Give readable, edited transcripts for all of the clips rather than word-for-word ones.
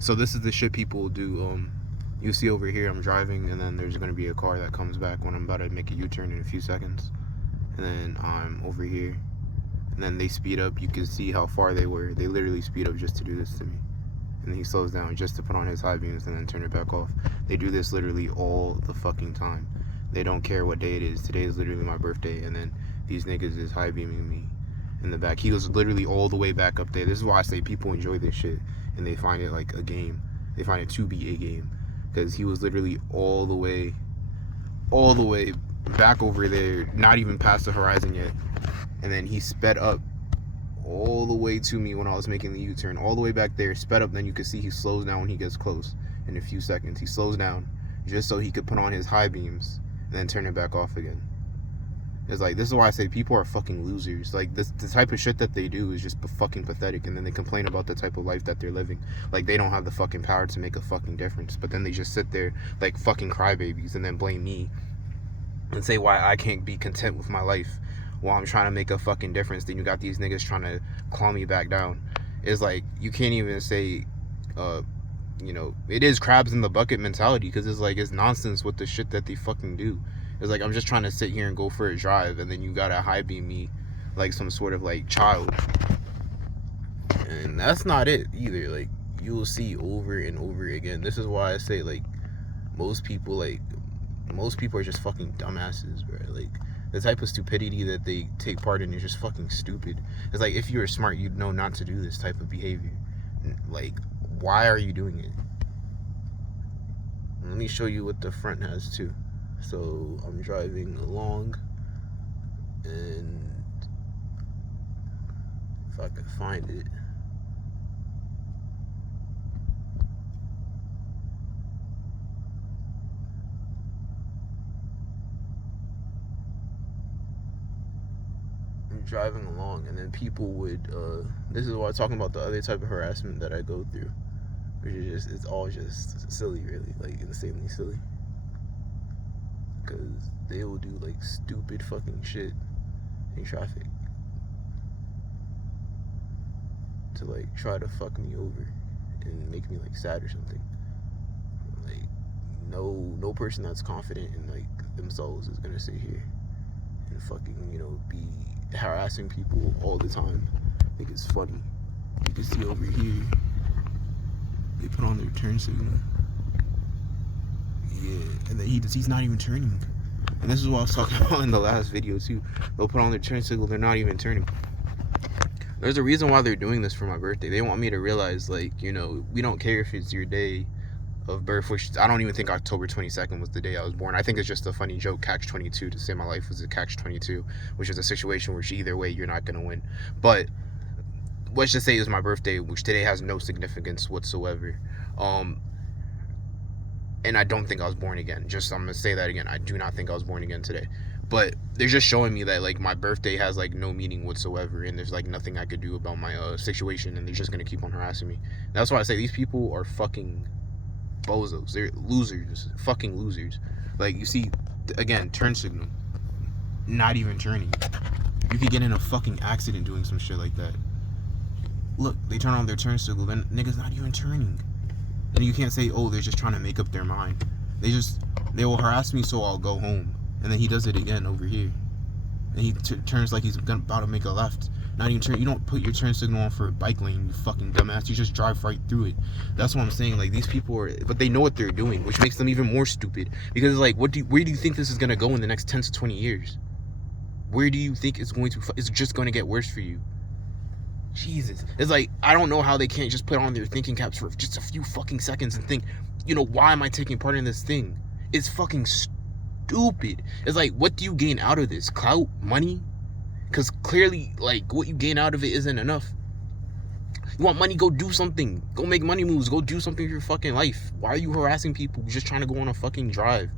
So this is the shit people do. You see over here, I'm driving, and then there's gonna be a car that comes back when I'm about to make a U-turn in a few seconds, and then I'm over here, and then they speed up. You can see how far they were. They literally speed up just to do this to me, and then he slows down just to put on his high beams and then turn it back off. They do this literally all the fucking time. They don't care what day it is. Today is literally my birthday, and then these niggas is high beaming me in the back. He was literally all the way back up there. This is why I say people enjoy this shit and they find it like a game. They find it to be a game, because he was literally all the way back over there, not even past the horizon yet, and then he sped up all the way to me when I was making the U-turn, all the way back there, sped up. Then you can see he slows down when he gets close. In a few seconds he slows down just so he could put on his high beams and then turn it back off again. It's like, this is why I say people are fucking losers. Like, the type of shit that they do is just fucking pathetic, and then they complain about the type of life that they're living. Like, they don't have the fucking power to make a fucking difference, but then they just sit there like fucking crybabies and then blame me and say why I can't be content with my life while I'm trying to make a fucking difference. Then you got these niggas trying to claw me back down. It's like, you can't even say, you know, it is crabs in the bucket mentality, because it's like, it's nonsense with the shit that they fucking do. It's like, I'm just trying to sit here and go for a drive, and then you gotta high beam me like some sort of like child. And that's not it either. Like, you will see over and over again. This is why I say, like, most people are just fucking dumbasses, bro. Like, the type of stupidity that they take part in is just fucking stupid. It's like, if you were smart, you'd know not to do this type of behavior. Like, why are you doing it? Let me show you what the front has too. So I'm driving along, and if I can find it, I'm driving along, and then people would, this is why I'm talking about the other type of harassment that I go through, which is just, it's all just silly, really, like insanely silly. Because they will do like stupid fucking shit in traffic to like try to fuck me over and make me like sad or something. Like, no person that's confident in like themselves is gonna sit here and fucking, you know, be harassing people all the time. I think it's funny. You can see over here, they put on their turn signal. Yeah, and then he's not even turning. And this is what I was talking about in the last video too. They'll put on their turn signal, they're not even turning. There's a reason why they're doing this for my birthday. They want me to realize, like, you know, we don't care if it's your day of birth, which I don't even think October 22nd was the day I was born. I think it's just a funny joke, catch-22, to say my life was a catch-22, which is a situation which either way you're not gonna win. But let's just say it was my birthday, which today has no significance whatsoever. And I don't think I was born again. Just, I'm gonna say that again. I do not think I was born again today. But they're just showing me that, like, my birthday has like no meaning whatsoever, and there's like nothing I could do about my situation, and they're just gonna keep on harassing me. That's why I say these people are fucking bozos. They're losers, fucking losers. Like, you see, again, turn signal, not even turning. You could get in a fucking accident doing some shit like that. Look, they turn on their turn signal, then niggas not even turning. And you can't say, oh, they're just trying to make up their mind. They will harass me so I'll go home. And then he does it again over here. And he turns like he's about to make a left. Not even turn. You don't put your turn signal on for a bike lane, you fucking dumbass. You just drive right through it. That's what I'm saying. Like, these people are, but they know what they're doing, which makes them even more stupid. Because, like, where do you think this is going to go in the next 10 to 20 years? Where do you think it's going to, it's just going to get worse for you? Jesus. It's like, I don't know how they can't just put on their thinking caps for just a few fucking seconds and think, you know, why am I taking part in this thing? It's fucking stupid. It's like, what do you gain out of this? Clout? Money? Because clearly, like, what you gain out of it isn't enough. You want money? Go do something. Go make money moves. Go do something with your fucking life. Why are you harassing people just trying to go on a fucking drive?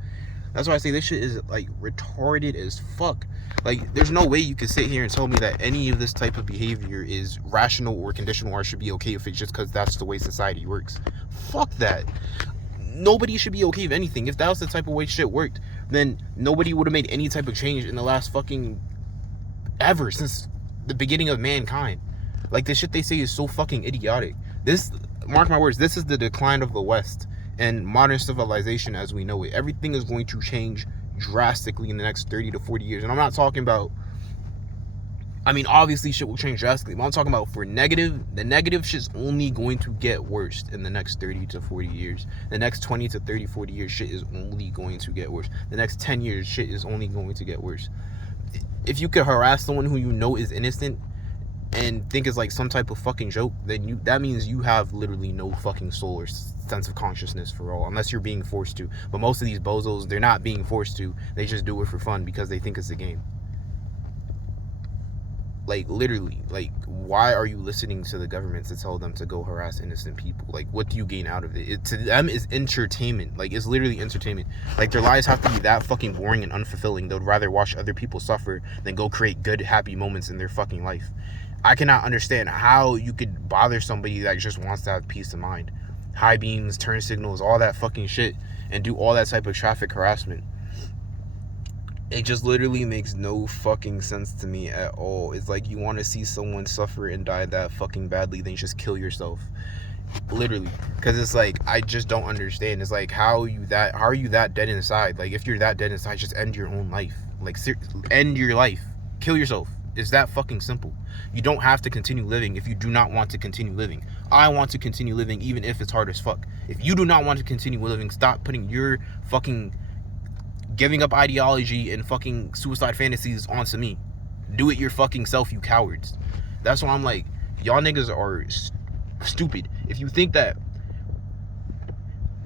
That's why I say this shit is, like, retarded as fuck. Like, there's no way you could sit here and tell me that any of this type of behavior is rational or conditional or should be okay if it's just because that's the way society works. Fuck that. Nobody should be okay with anything. If that was the type of way shit worked, then nobody would have made any type of change in the last fucking ever, since the beginning of mankind. Like, the shit they say is so fucking idiotic. This, mark my words, this is the decline of the West and modern civilization as we know it. Everything is going to change drastically in the next 30 to 40 years. And I'm not talking about, I mean, obviously shit will change drastically, but I'm talking about for negative, the negative shit's only going to get worse in the next 30 to 40 years. The next 20 to 30, 40 years, shit is only going to get worse. The next 10 years, shit is only going to get worse. If you could harass someone who you know is innocent and think it's like some type of fucking joke, then that means you have literally no fucking soul or sense of consciousness for all, unless you're being forced to. But most of these bozos, they're not being forced to. They just do it for fun because they think it's a game. Like, literally, like, why are you listening to the government to tell them to go harass innocent people? Like, what do you gain out of it? To them is entertainment. Like, it's literally entertainment. Like, their lives have to be that fucking boring and unfulfilling. They'd rather watch other people suffer than go create good, happy moments in their fucking life. I cannot understand how you could bother somebody that just wants to have peace of mind. High beams, turn signals, all that fucking shit, and do all that type of traffic harassment. It just literally makes no fucking sense to me at all. It's like you want to see someone suffer and die that fucking badly, then just kill yourself. Literally. Because it's like, I just don't understand. It's like, how are you that dead inside? Like, if you're that dead inside, just end your own life. Like, end your life. Kill yourself. It's that fucking simple. You don't have to continue living if you do not want to continue living. I want to continue living even if it's hard as fuck. If you do not want to continue living, stop putting your fucking giving up ideology and fucking suicide fantasies onto me. Do it your fucking self, you cowards. That's why I'm like, y'all niggas are stupid. If you think that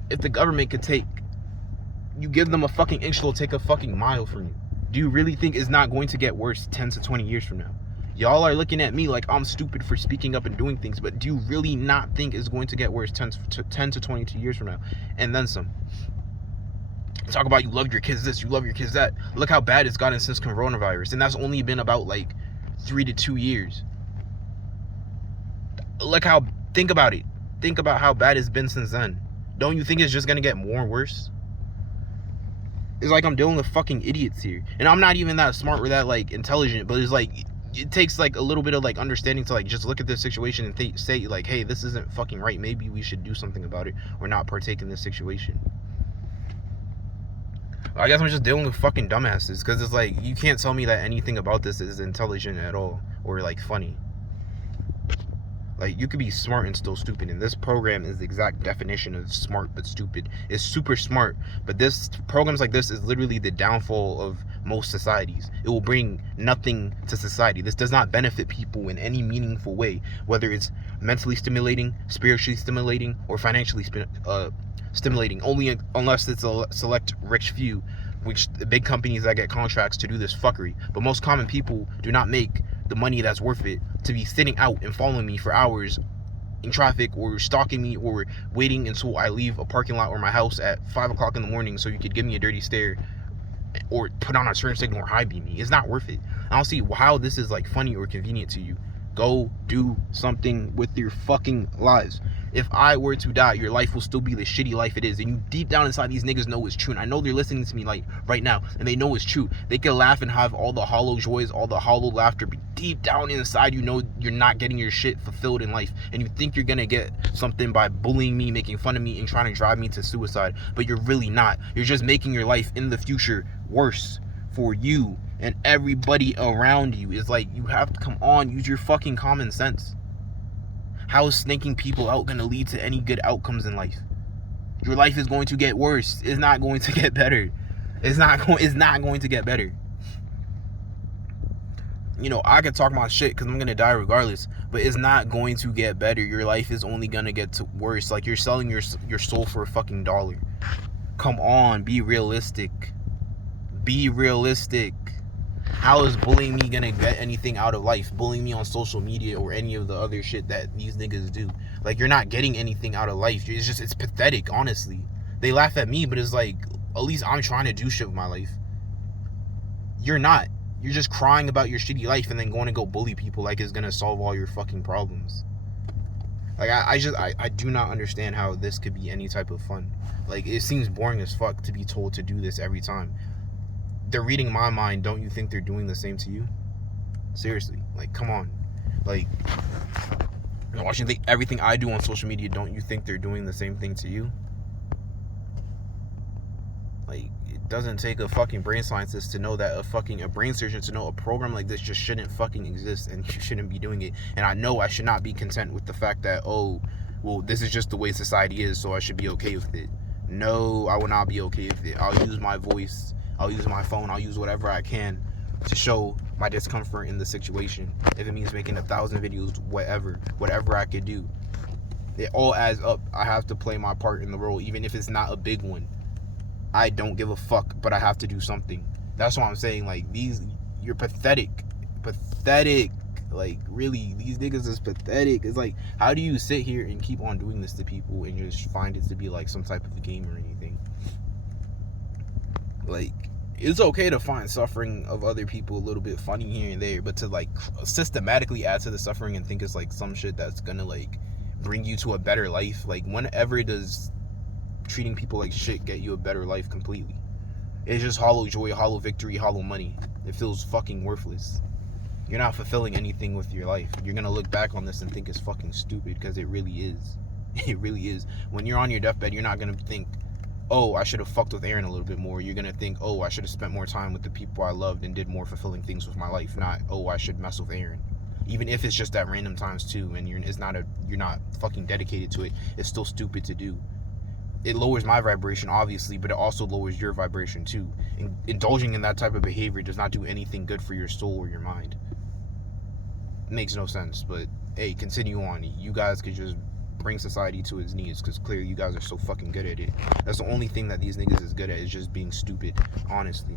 if the government could you give them a fucking inch, they'll take a fucking mile from you. Do you really think it's not going to get worse 10 to 20 years from now? Y'all are looking at me like I'm stupid for speaking up and doing things, but do you really not think it's going to get worse 10 to 22 years from now? And then some. Talk about you love your kids this, you love your kids that. Look how bad it's gotten since coronavirus, and that's only been about like 3 to 2 years. Think about it. Think about how bad it's been since then. Don't you think it's just gonna get more worse? It's like I'm dealing with fucking idiots here, and I'm not even that smart or that like intelligent, but it's like it takes like a little bit of like understanding to like just look at this situation and say like, hey, this isn't fucking right. Maybe we should do something about it or not partake in this situation. I guess I'm just dealing with fucking dumbasses, because it's like, you can't tell me that anything about this is intelligent at all, or like funny. Like, you could be smart and still stupid, and this program is the exact definition of smart but stupid. It's super smart, but programs like this is literally the downfall of most societies. It will bring nothing to society. This does not benefit people in any meaningful way, whether it's mentally stimulating, spiritually stimulating, or financially stimulating, only unless it's a select rich few, which the big companies that get contracts to do this fuckery. But most common people do not make the money that's worth it to be sitting out and following me for hours in traffic, or stalking me, or waiting until I leave a parking lot or my house at 5 o'clock in the morning so you could give me a dirty stare or put on a turn signal or high beam me. It's not worth it. I don't see how this is like funny or convenient to you. Go do something with your fucking lives. If I were to die, your life will still be the shitty life it is. And you deep down inside, these niggas know it's true. And I know they're listening to me like right now, and they know it's true. They can laugh and have all the hollow joys, all the hollow laughter, but deep down inside, you know you're not getting your shit fulfilled in life. And you think you're gonna get something by bullying me, making fun of me, and trying to drive me to suicide. But you're really not. You're just making your life in the future worse for you and everybody around you. Is like, you have to come on, use your fucking common sense. How is snaking people out going to lead to any good outcomes in life? Your life is going to get worse. It's not going to get better. It's not going to get better. You know, I could talk my shit because I'm going to die regardless, but it's not going to get better. Your life is only going to get worse. Like, you're selling your soul for a fucking dollar. Come on, be realistic. Be realistic. How is bullying me gonna get anything out of life? Bullying me on social media or any of the other shit that these niggas do. Like, you're not getting anything out of life. It's pathetic, honestly. They laugh at me, but it's like, at least I'm trying to do shit with my life. You're not. You're just crying about your shitty life and then going to go bully people like it's gonna solve all your fucking problems. Like, I do not understand how this could be any type of fun. Like, it seems boring as fuck to be told to do this every time. They're reading my mind. Don't you think they're doing the same to you? Seriously, like, come on. Like, And watching everything I do on social media, don't you think they're doing the same thing to you? Like, it doesn't take a fucking brain scientist to know that a brain surgeon to know a program like this just shouldn't fucking exist, and you shouldn't be doing it. And I know I should not be content with the fact that, oh, well, this is just the way society is, so I should be okay with it. No, I will not be okay with it. I'll use my voice, I'll use my phone, I'll use whatever I can to show my discomfort in the situation. If it means making 1,000 videos, whatever I could do. It all adds up. I have to play my part in the role, even if it's not a big one. I don't give a fuck, but I have to do something. That's what I'm saying. Like, you're pathetic. Like, really, these niggas is pathetic. It's like, how do you sit here and keep on doing this to people and just find it to be like some type of a game or anything? Like, it's okay to find suffering of other people a little bit funny here and there, but to like systematically add to the suffering and think it's like some shit that's gonna like bring you to a better life. Like, whenever does treating people like shit get you a better life completely? It's just hollow joy, hollow victory, hollow money. It feels fucking worthless. You're not fulfilling anything with your life. You're gonna look back on this and think it's fucking stupid, because it really is. It really is. When you're on your deathbed, you're not gonna think, oh, I should have fucked with Aaron a little bit more. You're gonna think, oh, I should have spent more time with the people I loved and did more fulfilling things with my life. Not, oh, I should mess with Aaron. Even if it's just at random times too, and you're not fucking dedicated to it, it's still stupid to do. It lowers my vibration, obviously, but it also lowers your vibration too. Indulging in that type of behavior does not do anything good for your soul or your mind. It makes no sense, but hey, continue on. You guys could just bring society to its knees, because clearly you guys are so fucking good at it. That's the only thing that these niggas is good at, is just being stupid, honestly.